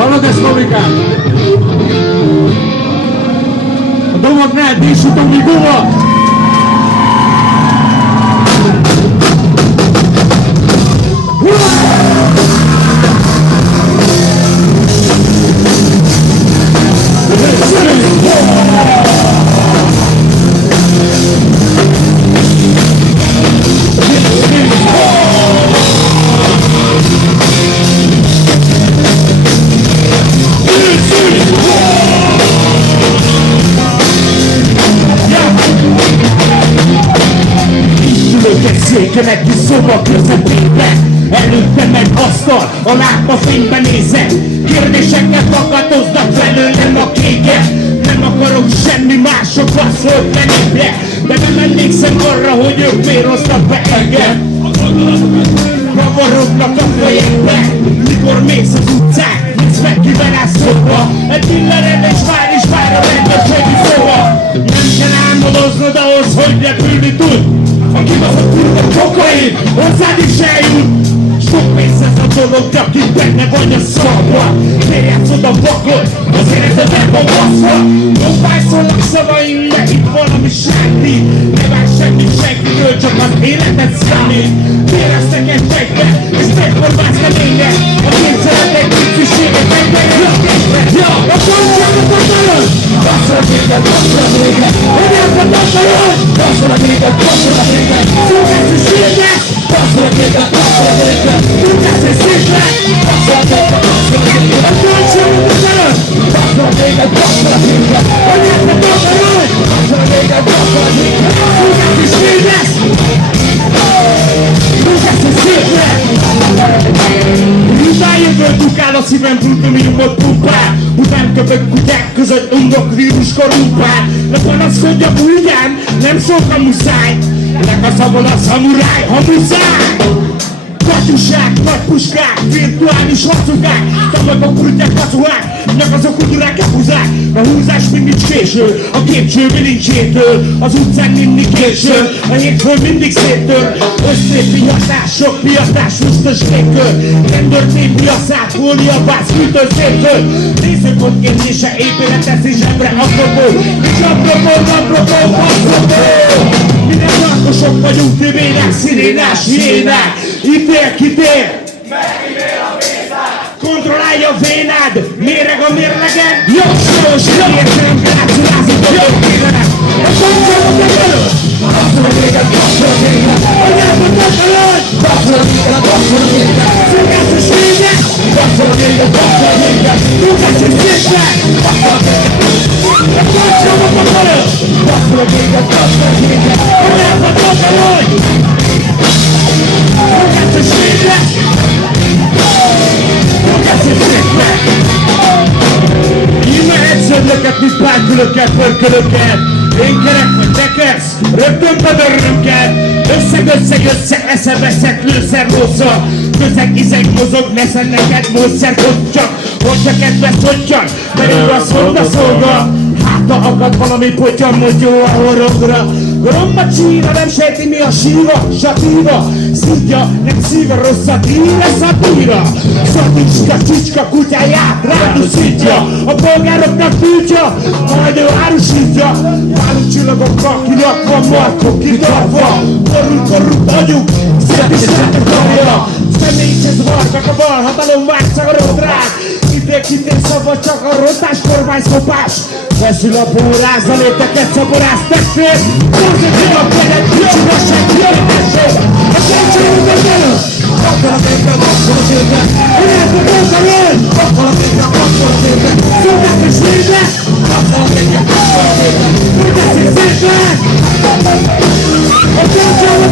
Hallod ezt, Tomikám? A domognál díszítom, mi guma! Széken egy kis szoba közepébe, előttem egy asztal, a lámpa fénybe nézek. Kérdéseket akadoznak felőlem a kékek. Nem akarok semmi másokat föltenni, de nem emlékszem arra, hogy ők miért hoztak be engem. Kavarognak a fejekbe, mikor mész az utcán, nincs meg kivel szokva. Egy pillered és vár a rendőrségi szóba. Nem kell álmodoznod ahhoz, hogy repülni tud. A kibaszott kurva kokain, hozzád is eljut. Sok pénz ez a dolog, de aki benne vagy a szarba. Miért játszod a vakot, az életed meg van baszva. Lombájszolnak szavaim, de itt valami sáti. Ne várj semmit senkitől, csak az életed számít. Véreztek egy fegybe, és megformász remények. A képzelet egy kicsiséget megverjön a képbe. Ja, a koncságot akarod! Basszol téged, basszol téged! Hogyan basszolod? Basszol téged, basszol téged! Szolgálsz és sírtesz! Basszol téged, basszol téged! Tudjász és sírtesz! Basszol téged, basszol téged! A koncságot akarod! Basszol téged, basszol téged! Hogyan basszolod? Basszol téged, basszol téged! Szolgálsz és sírtesz! Tudjász és sírtesz! Rájövő dukál a szívem, plutóniumot pumpál. Után köpök kutyák között undok vírus korumpál. Ne panaszkodjak ugyan, nem sok a muszáj. Lekaszabol a szamuráj, ha muszáj. Katyusák, nagy puskák, virtuális harcukák. Tavak kutyák, kacuhák, nyakazok udurák, húzák. A húzás mindig késő, a képcső bilincsétől. Az utcán mindig késő, a hétfő mindig széttör. Összépi hatások, piatás, lusztos légkör. Rendőrtépi a szát, fólia, bász, fűtő széttől. Nézőkod kérdése, épületes és embre apropó. És apropó, minden narkosok vagyunk, tüvének, szirénás, hiénák. Ítél, kitél! Megítél a pénzát! Kontrollálja a vénád! Méreg a mérlegen! Jogszós, értelem, grácsolázunk a jogkélenek! A koncságot akarod! Basszol a téged, basszol a téged! Anyámat akarod! Basszol a téged, basszol a téged! Szolgálsz és védek! Basszol a téged, basszol a téged! Tudás és szépen! Basszol a téged! A koncságot akarod! Basszol a téged, basszol a téged! Anyámat akarod! Szolgálsz és védek! Szolgálsz és szépen! Íme egyszerűeket, mint párkülöket, pörkölöket. Én kerek vagy tekersz, rögtön bedörrömket. Össze, eszeveszek, lőszer lósza. Közeg, mozog, neszen neked módszer, csak. Hogyha kedves, hogyan, pedig azt mondta szolga. Hát ha akad valami potyan, mondja a horogra. Goromba csíra, nem sejti mi a síva, satíva. Szívja, nem szíva rosszat, íre szatíra. Szaticska, csicska kutyáját ráduszítja. A polgároknak tudja, majd ő árusítja. Válunk csillagokkal kirakva, markok kitartva. Korrupt agyuk, szép is lettek tarja. Személyhez varnak a bal, hatalom vágszagorod rád. Kitél szabad, csak a rontás, kormányszopás. Feszül a póráz, a léteket szaporáz, tessék. Hozzátjuk a kelet, kicsinasság, jön, tessék. A koncságot akarod! Basszol a téged, basszol a téged! Ugyanakkor basszolod! Basszol a téged, basszol a téged! Szolgálsz és védek! Basszol a téged, basszol a téged! Tudjász és szépen! A koncságot